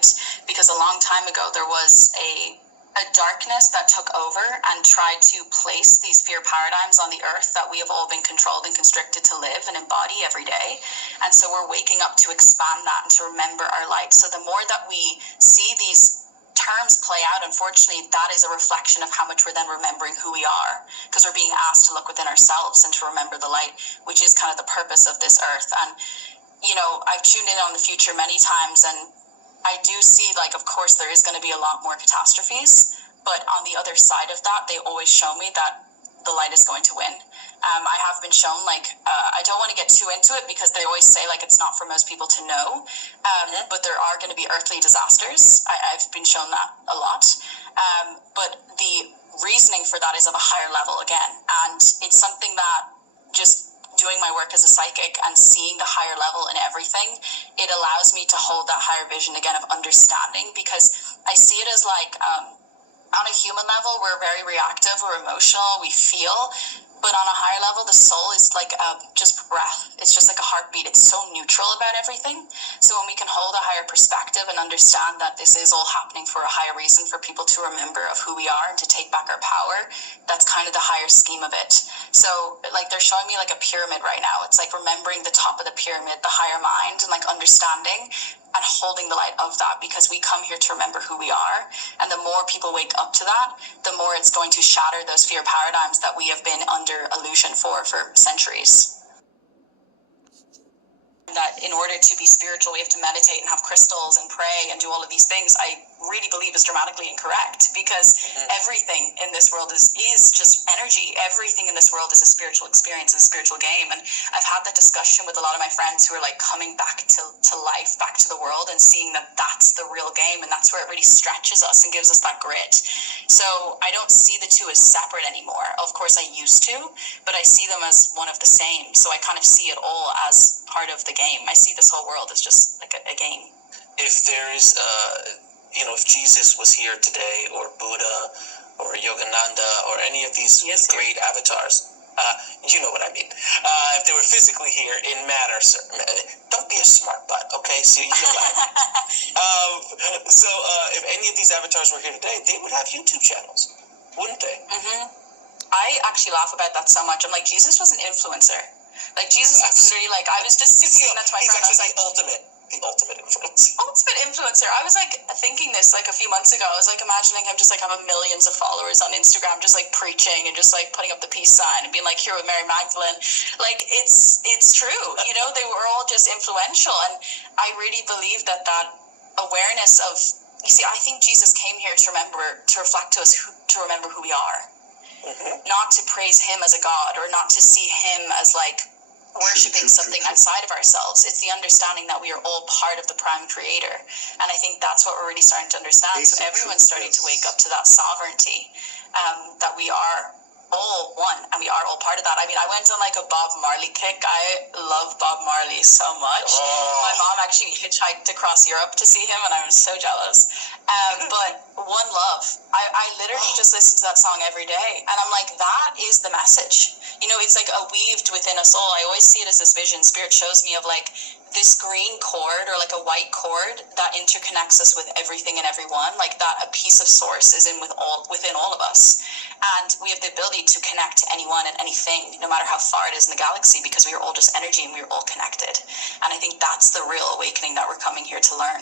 light, because a long time ago there was a darkness that took over and tried to place these fear paradigms on the earth that we have all been controlled and constricted to live and embody every day. And so we're waking up to expand that and to remember our light. So the more that we see these terms play out, unfortunately, that is a reflection of how much we're then remembering who we are, because we're being asked to look within ourselves and to remember the light, which is kind of the purpose of this earth. And, you know, I've tuned in on the future many times, and I do see, like, of course, there is going to be a lot more catastrophes, but on the other side of that, they always show me that the light is going to win. I have been shown, like, I don't want to get too into it because they always say, like, it's not for most people to know, but there are going to be earthly disasters. I've been shown that a lot. But the reasoning for that is of a higher level again. And it's something that just doing my work as a psychic and seeing the higher level in everything, it allows me to hold that higher vision again of understanding, because I see it as like, on a human level, we're very reactive, we're emotional, we feel, but on a higher level, the soul is like just breath. It's just like a heartbeat. It's so neutral about everything. So when we can hold a higher perspective and understand that this is all happening for a higher reason, for people to remember of who we are and to take back our power, that's kind of the higher scheme of it. So like they're showing me like a pyramid right now. It's like remembering the top of the pyramid, the higher mind, and like understanding and holding the light of that, because we come here to remember who we are. And the more people wake up to that, the more it's going to shatter those fear paradigms that we have been under illusion for centuries. That in order to be spiritual, we have to meditate and have crystals and pray and do all of these things, I really believe is dramatically incorrect, because everything in this world is just energy. Everything in this world is a spiritual experience, a spiritual game. And I've had that discussion with a lot of my friends who are like coming back to life, back to the world, and seeing that that's the real game, and that's where it really stretches us and gives us that grit. So I don't see the two as separate anymore. Of course I used to, but I see them as one of the same. So I kind of see it all as part of the game. I see this whole world as just like a game. If there is if Jesus was here today, or Buddha, or Yogananda, or any of these great avatars, you know what I mean. If they were physically here in matter, don't be a smart butt, okay? So you know what I mean. If any of these avatars were here today, they would have YouTube channels, wouldn't they? Mm-hmm. I actually laugh about that so much. I'm like, Jesus was an influencer. Like, Jesus was literally like, I was just saying that to my friend. I was like, the ultimate influencer. Ultimate influencer. I was like thinking this like a few months ago. I was like imagining him just like having millions of followers on Instagram, just like preaching and just like putting up the peace sign and being like, here with Mary Magdalene. Like, it's true. You know, they were all just influential. And I really believe that awareness of, you see, I think Jesus came here to reflect to us, to remember who we are. Mm-hmm. Not to praise him as a god, or not to see him as like worshipping something outside of ourselves. It's the understanding that we are all part of the prime creator. And I think that's what we're really starting to understand. So everyone's starting to wake up to that sovereignty, that we are all one and we are all part of that. I mean, I went on like a Bob Marley kick. I love Bob Marley so much. My mom actually hitchhiked across Europe to see him, and I was so jealous. But One Love, I literally just listen to that song every day, and I'm like, that is the message. You know, it's like a weaved within us all. I always see it as this vision Spirit shows me of like this green cord or like a white cord that interconnects us with everything and everyone, like that a piece of source is within all of us. And we have the ability to connect to anyone and anything, no matter how far it is in the galaxy, because we are all just energy and we are all connected. And I think that's the real awakening that we're coming here to learn.